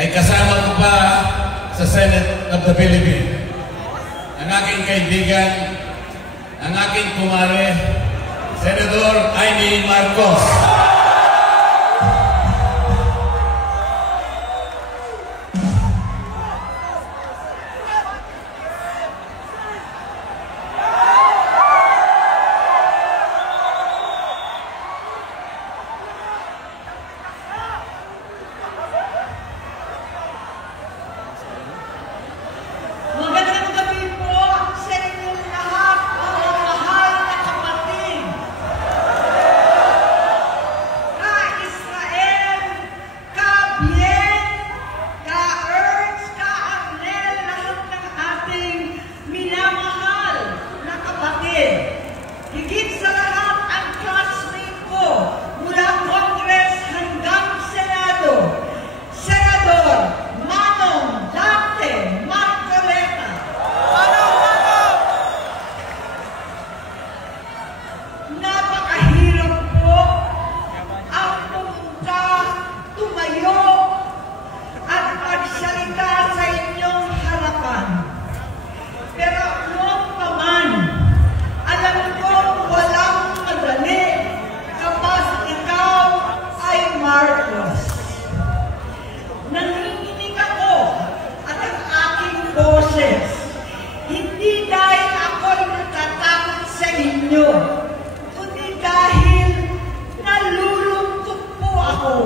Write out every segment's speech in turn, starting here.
ay kasama ko pa sa Senate of the Philippines. Ang aking kaibigan, ang aking kumare, Senador Amy Marcos. Hindi dahil ako'y natatakot sa inyo, kundi dahil nalulungkot po ako.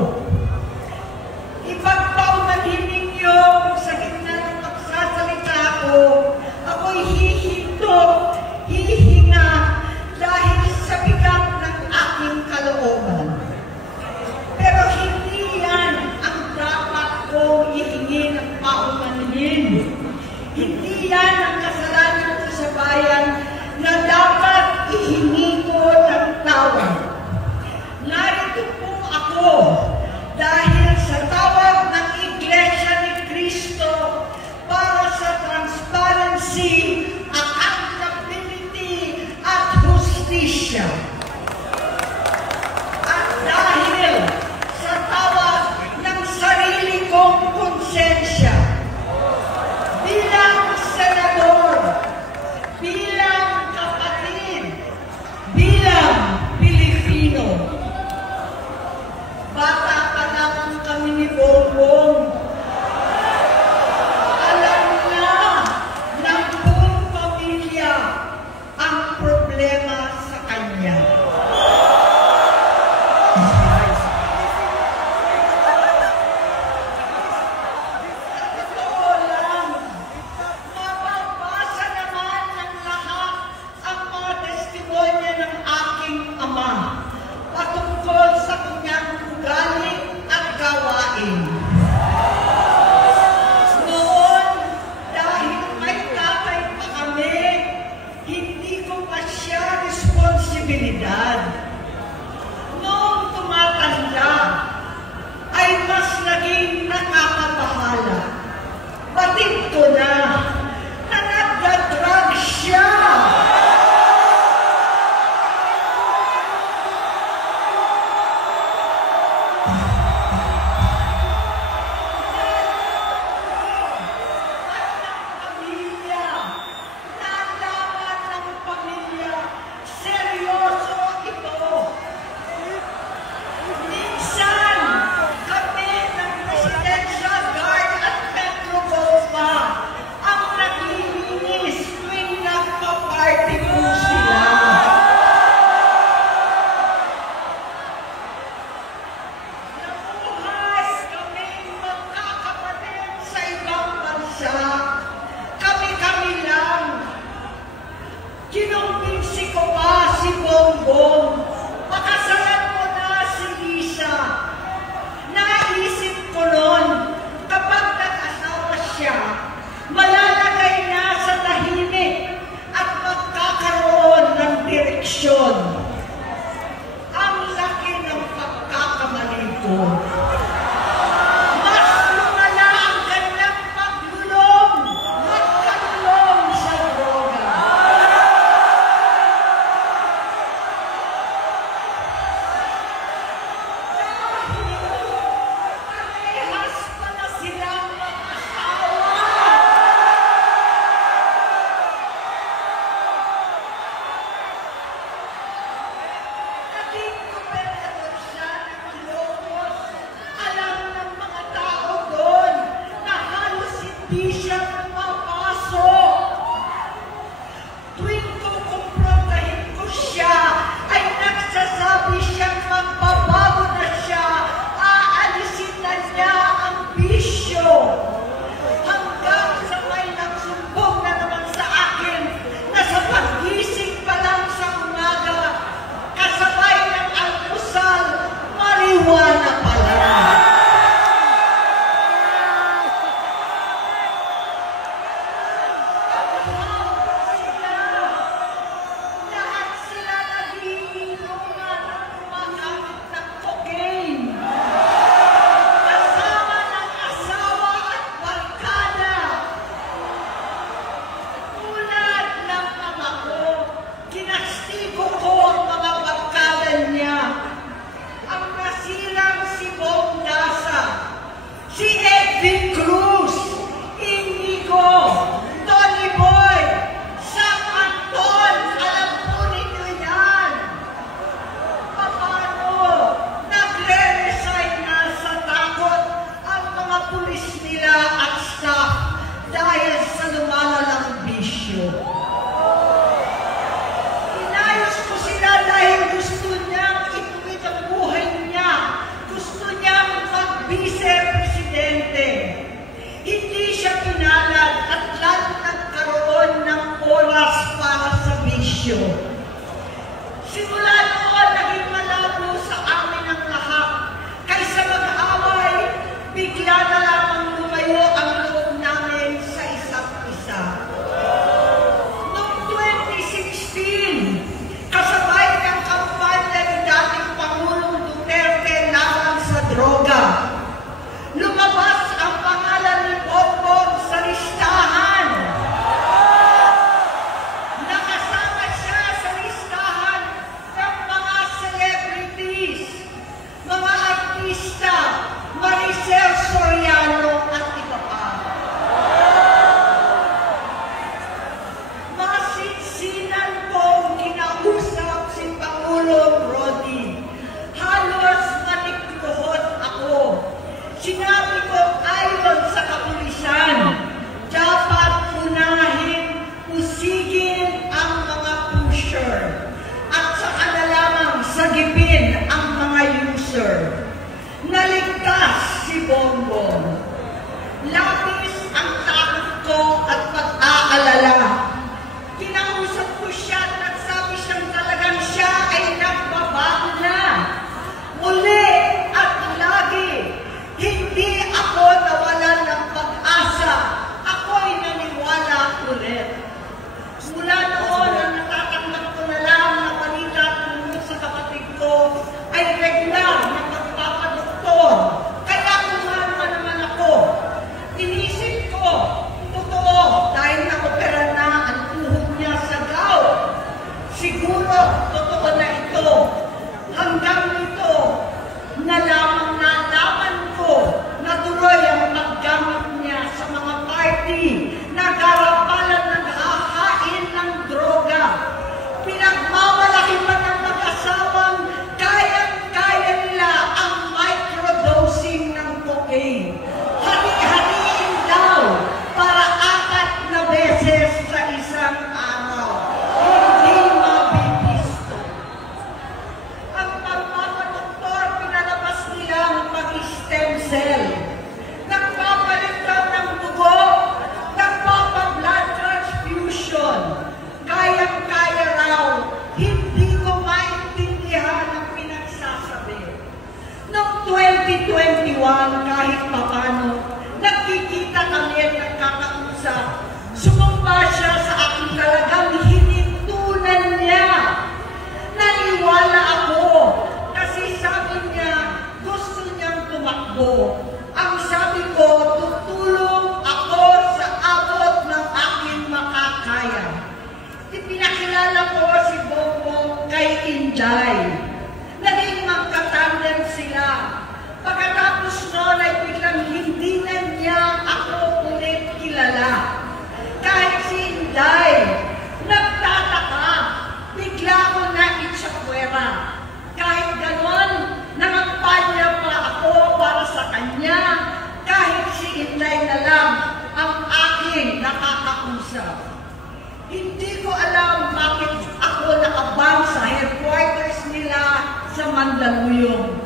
Manyong.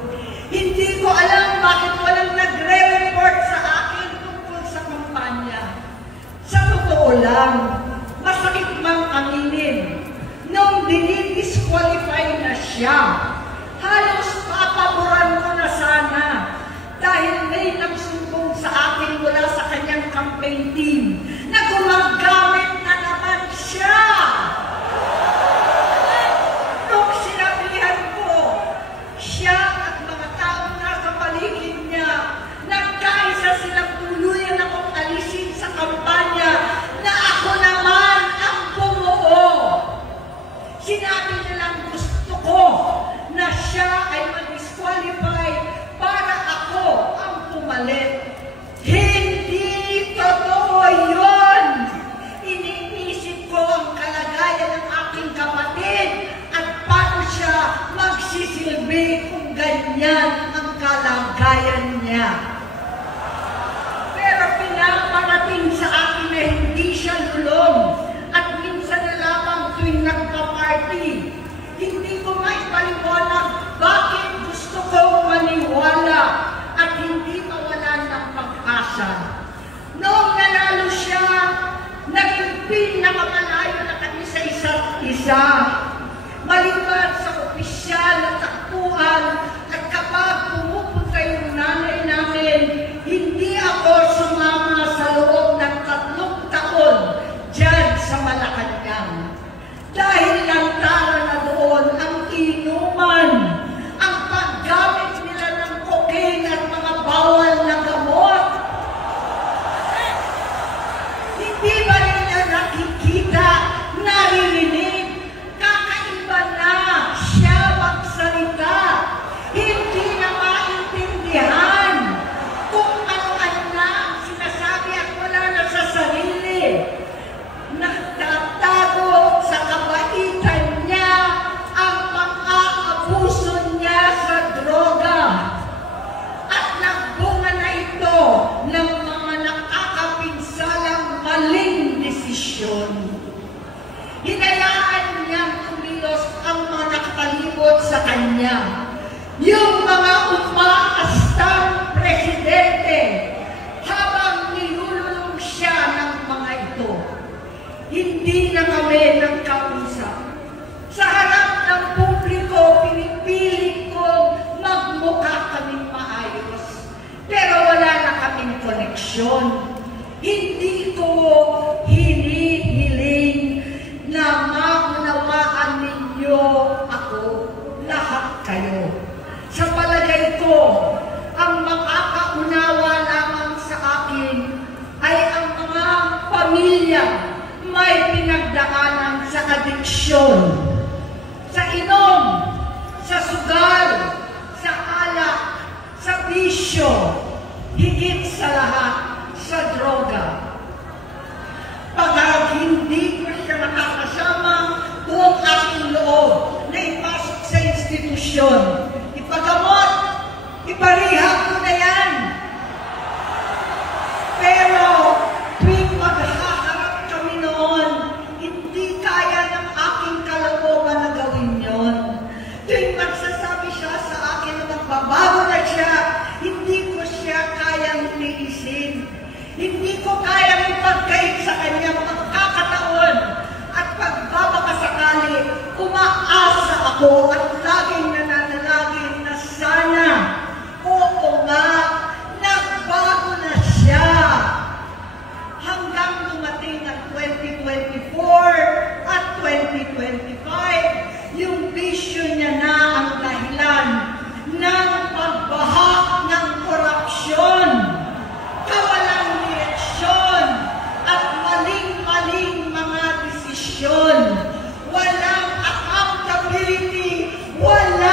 Hindi ko alam bakit walang nagre-report sa akin tungkol sa kampanya. Sa totoo lang, masakit mang aminin, nung dinidisqualify na siya, halos papaboran ko na sana dahil may nagsumbong sa akin mula sa kanyang campaign team na gumagamit na naman siya. Nung sinabihan ko, siya at mga taong nasa paligid niya, nagkaisa silang tuluyan akong alisin sa kampanya na ako naman ang bumuo. Sinabi nilang gusto ko na siya ay mag-disqualify para ako ang pumalit. Hindi totoo yun! Iniisip ko ang kalagayan ng aking kapatid at paano siya magsisilbi kung ganyan ang kalagayan niya. Pero pinaparating sa akin na hindi siya lulong at minsan na lamang tuwing nagpa-party. Hindi ko maipaliwanag bakit gusto kong maniwala at hindi mawalan ng pag-asa. Noong nanalo siya, naging pinakamalayo na kami sa isa't isa. Maliban sa opisyal na takbuhan at kapag pumupunta yung nanay namin, hindi ako sumama sa loob ng 3 taon dyan sa Malacanang. Dahil lantaran na doon ang inuman, ang paggamit nila ng cocaine at mga bawal na gamot. Hindi ba nila nakikita, naririnig, kakaiba na siya magsalita, hindi na maintindihan kung ano-ano na sinasabi at wala na sa sarili. Nagtatago sa kabaitan niya ang pang-aabuso niya sa droga. At nagbunga na ito ng mga nakakapinsalang maling desisyon. Hinayaan niyang kumilos ang mga nakatalibot sa kanya. Yung mga umaastang presidente habang nilululong siya ng mga ito. Hindi na kami nagkausap. Sa harap ng publiko, pinipilit kong magmukha kaming maayos. Pero wala na kaming koneksyon. Hindi ko hinihiling na maunawaan ninyo ako, lahat kayo. Sa palagay ko, ang makakaunawa lamang sa akin ay ang mga pamilya may pinagdaanan sa adiksyon, sa inom, sa sugal, sa alak, sa bisyo, higit sa lahat, sa droga. Pagkat hindi ko siya nakakasama kung aking loob na ipasok sa institusyon, ipagamot, iparihab ko na yan. Pero tuwing maghaharap kami noon, hindi kaya ng aking kalooban na gawin yon. Tuwing magsasabi siya sa akin na magbabago na siya, hindi ko siya kayang iniisin. Hindi ko kayang ipagkait sa kanya magkakataon at pagbabakasakali, umaasa ako at laging nananalangin na sana, oo nga, nagbago na siya. Hanggang dumating ang 2024 at 2025, yung bisyo niya na ang dahilan ng pagbahak ng korupsyon, kawalang direksyon, at maling-maling mga desisyon. Walang accountability, wala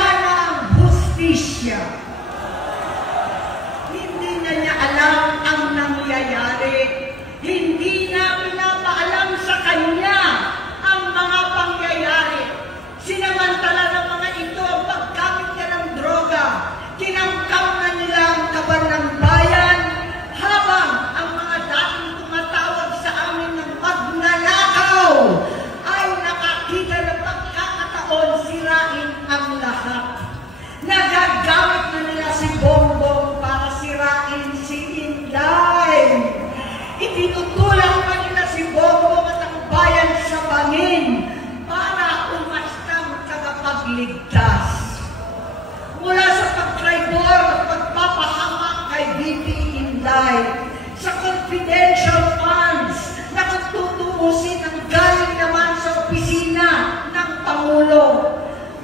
ligtas. Mula sa pagtraidor at pagpapahamak kay VP Inday, sa confidential funds na kung tutuusin ang galing naman sa opisina ng Pangulo,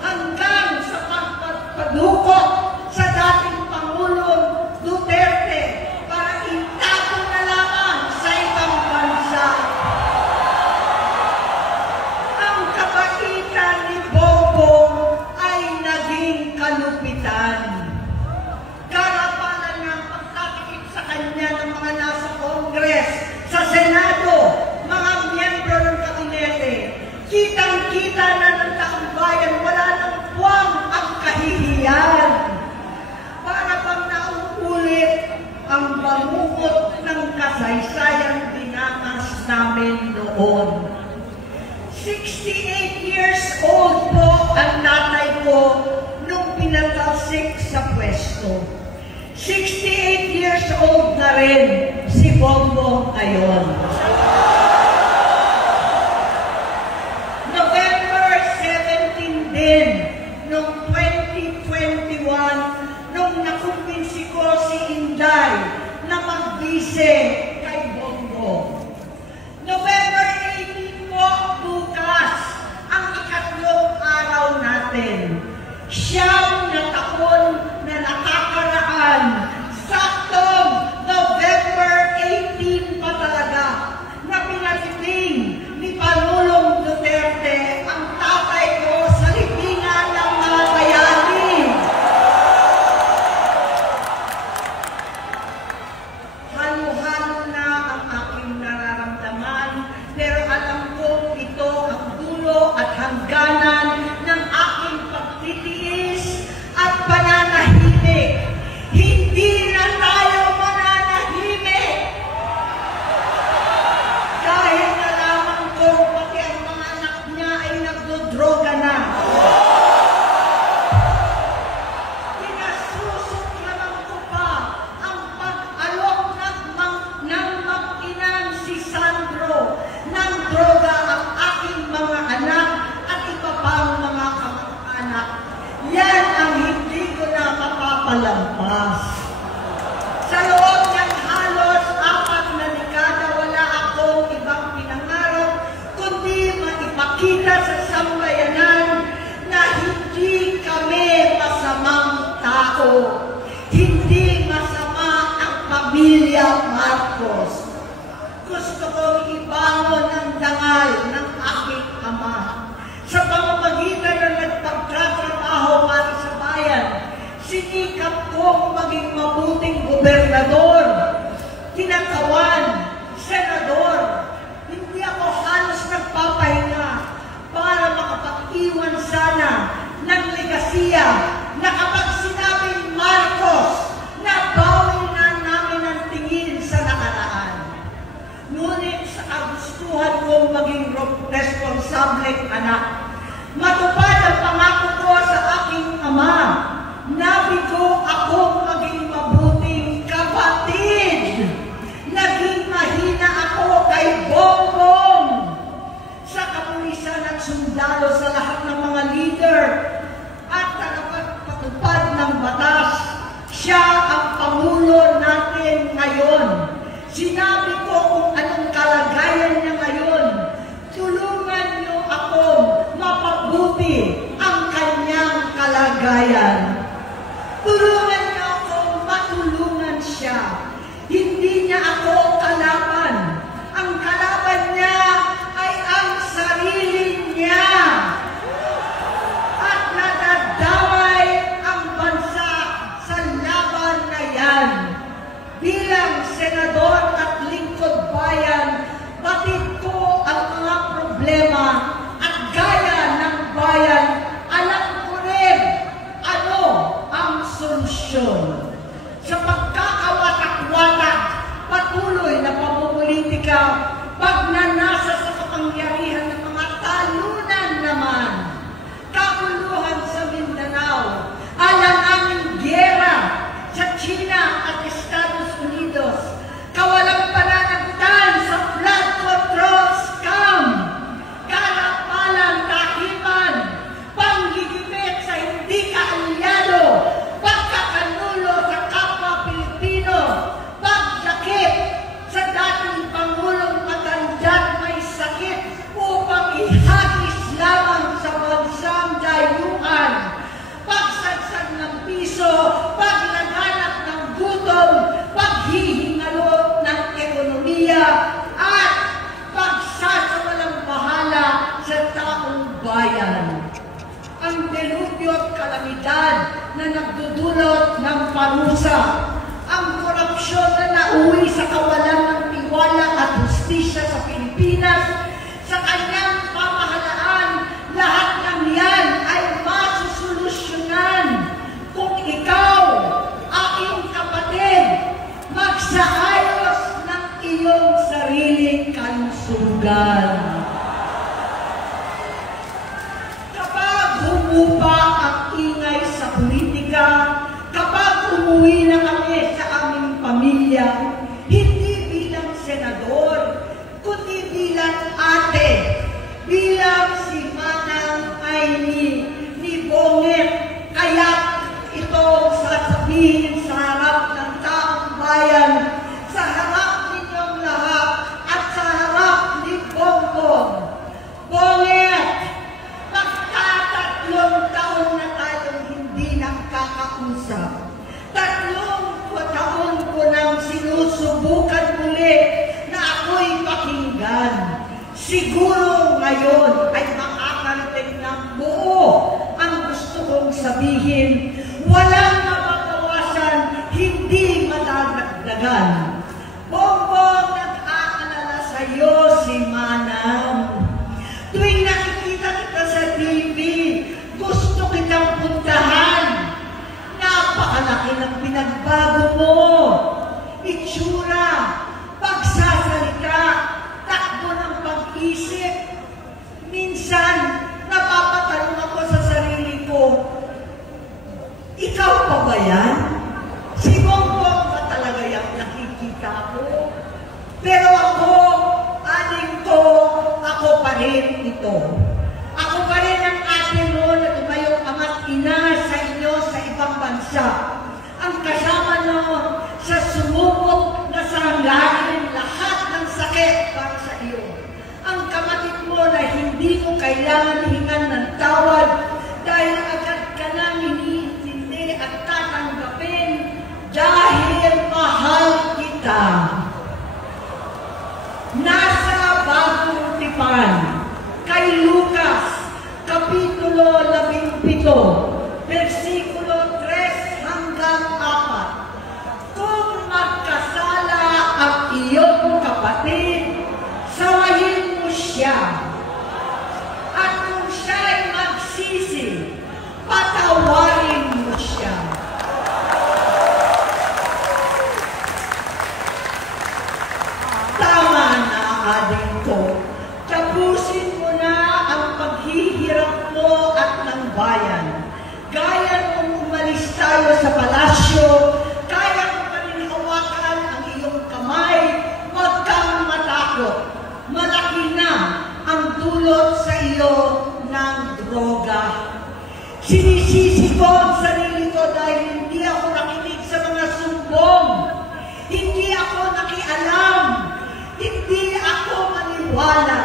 hanggang sa pagpadukot sa dating Pangulong Duterte para itago na lamang sa ibang bansa. Ang kabaitan ni Bongbong ay naging kalupitan. Karapalan ng pagtatakip sa kanya ng mga nasa Congress, sa Senado, mga miyembro ng kabinete. Kitang-kita na ng taong bayan, wala nang puwang ang kahihiyan. Para bang nauulit ang bangungot ng kasaysayang dinanas namin noon. 68 years old po ang tatay ko nung pinatalsik sa pwesto. 68 years old na rin si Bongbong ngayon. November 17 din, noong 2021, nung nakumbinsi ko si Inday na magbise kay Bongbong. November 18 po, bukas, ang ikatlong araw natin. Siyam na taon na nakakaraan, saktong November 18 pa talaga, na pinatiting ni Pangulong Duterte ang tatay ko sa libingan ng mga bayani. Halo-halo na ang aking nararamdaman, pero alam kong ito ang dulo at hangganan ng aking pagtitiis at pananahimik. Hindi na tayo mananahimik! Dahil nalaman ko pati ang mga anak niya ay nagdodroga na. Pinasusuklaman ko pa ang pag-alok ng mag-inang si Sandro ng droga ang aking mga anak at iba pang mga kamag-anak. Yan ang hindi ko na mapapalampas. Sa loob ng halos 4 na dekada, wala akong ibang pinangarap kundi maipakita sa sambayanan na hindi kami masamang tao. Hindi masama ang pamilya Marcos. Gusto kong ibangon ang dangal ng aking ama. Sa pamamagitan ng nagpagtatrabaho para sa bayan, sinikap kong maging mabuting gobernador, tinakawan, senador. Hindi ako halos nagpapahinga para makapag-iwan sana ng legasiya na kapag sinabing Marcos, nabawi na namin ang tingin sa nakaraan. Ngunit sa kagustuhan kong maging responsableng anak, matupad ang pangako ko sa aking ama, nabigo akong maging mabuting kapatid. Naging mahina ako kay Bongbong. Sa kapulisan at sundalo, sa lahat ng mga leader at tagapagpatupad ng batas, siya ang Pangulo natin ngayon. Sinabi ko kung anong kalagayan niya ngayon. Tulungan niyo akong mapabuti ang kanyang kalagayan. Tulungan niyo akong matulungan siya. Hindi niya ako kalaban. Ang kalaban niya ay ang sarili niya. At nadadamay ang bansa sa laban na yan. Bilang senador at lingkod bayan, batid ko ang mga problema at gaya ng bayan, alam ko rin ano ang solusyon. Sa pagkakawatak-watak, patuloy na pamumulitika, pagnanasa sa kapangyarihan ng mga talunan naman, kaguluhan sa Mindanao, alanganing giyera sa China at Estados Unidos, parusa. Ang korupsyon na nauwi sa kawalan ng tiwala at hustisya sa Pilipinas, sa kanyang pamahalaan, lahat ng yan ay masusolusyonan kung ikaw, aking kapatid, magsaayos ng iyong sariling kalusugan. Kapag humupa ang ingay sa politika, kapag umuwi na kami sa aming pamilya, hindi bilang senador, kundi bilang ate, bilang si Manang Aimee ni Bonget, kaya ito sasabihin sa harap ng taong bayan, sa harap ninyong lahat, at sa harap ni Bongbong. Bonget, magtatatlong taon na tayong hindi nakakausap. 3 taon ko nang sinusubukan muli na ako'y pakinggan. Siguro ngayon ay makakarating ng buo ang gusto kong sabihin. Walang mababawasan, hindi madadagdagan. Bongbong, nag-aalala sa'yo si Manang. Tuwing nakikita kita sa TV, gusto kitang puntahan. Napakalaki ng pinagbago mo. Itsura, pagsasalita, takbo ng pag-isip. Minsan, napapatanong ako sa sarili ko, ikaw pa ba yan? Si Bongbong ba talaga yung nakikita ko? Pero ako, aling ko, ako pa rin ito. Ako pa rin ang ate mo na tumayong ama't ina sa inyo sa ibang bansa. Ang kasama nyo sa sumubok na sanglain lahat ng sakit para sa iyo. Ang kapatid mo na hindi mo kailangan hingan ng tawad dahil agad ka nang iniintindi at tatanggapin dahil mahal kita. Nasa Bagong Tipan, kay Lucas, Kapitulo 17, versikulo 3 hanggang 4. Kung magkasala ang iyong kapatid, sawayin mo siya. At kung siya'y magsisi, patawarin mo siya. Tama na, ading ko. Tapusin mo na ang paghihirap mo at ng bayan. Gaya nung umalis tayo sa palasyo, kaya mo pa rin hawakan ang iyong kamay, huwag kang matakot. Malaki na ang dulot sa iyo ng droga. Sinisisi ko ang sarili ko dahil hindi ako nakinig sa mga sumbong. Hindi ako nakialam. Hindi ako maniwala.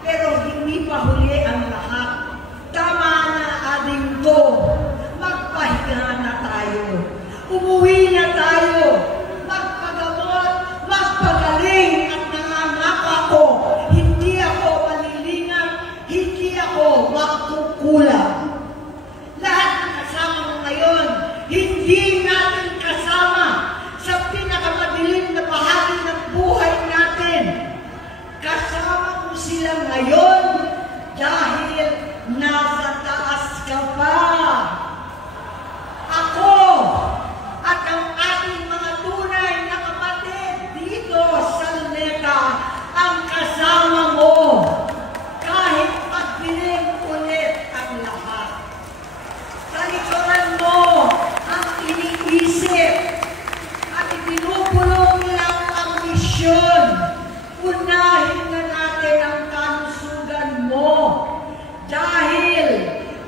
Pero hindi pa huli ang lahat. Tama na, ading ko. Magpahinga na tayo. Umuwi na tayo. Magpagamot, magpagaling at nangangako ako. Hindi ako malilingan, hindi ako magkukulang. Lahat ng kasama mo ngayon, hindi natin kasama sa pinakamadilim na bahagi ng buhay natin. Kasama mo sila ngayon dahil nasa taas ka pa. Ako at ang ating mga tunay na kapatid dito sa Luneta ang kasama mo kahit magdilim ulit ang lahat. Sa likuran mo ang iniisip at ibinubulong lang ang misyon. Unahin na natin ang kalusugan mo dahil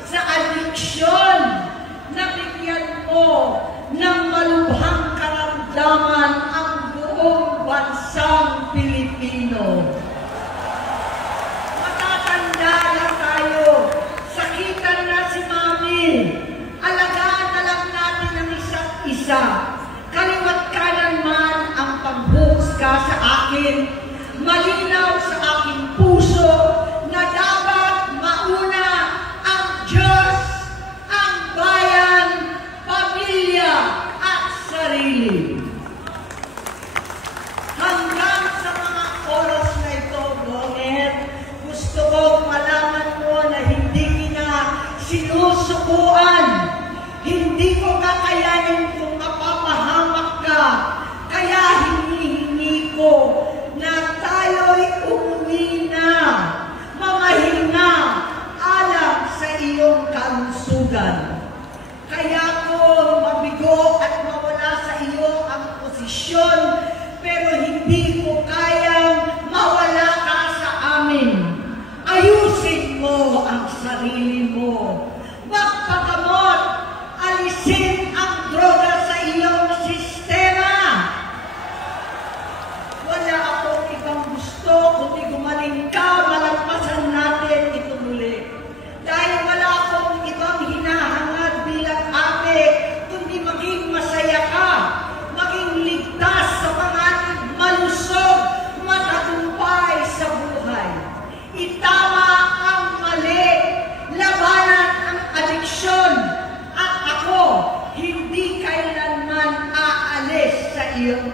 sa adiksyon na bigyan mo ng malubhang karamdaman ang buong bansang Pilipino. Matatanda na tayo, sakitan na si Mami, alagaan na lang natin ang isa't isa. Kaliwat kanan man ang panghuhusga sa akin, malinaw sa aking puso na dapat mauna ang Diyos, ang bayan, pamilya at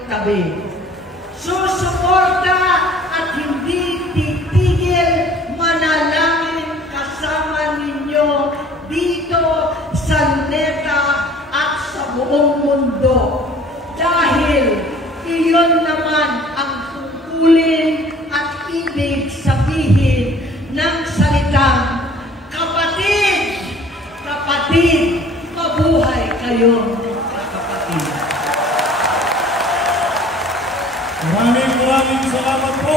tabi. Susuporta at hindi titigil manalangin kasama ninyo dito sa NETA at sa buong mundo. Dahil iyon naman ang tungkulin at ibig sabihin ng salitang kapatid, kapatid, mabuhay kayo, kapatid. Maraming salamat po.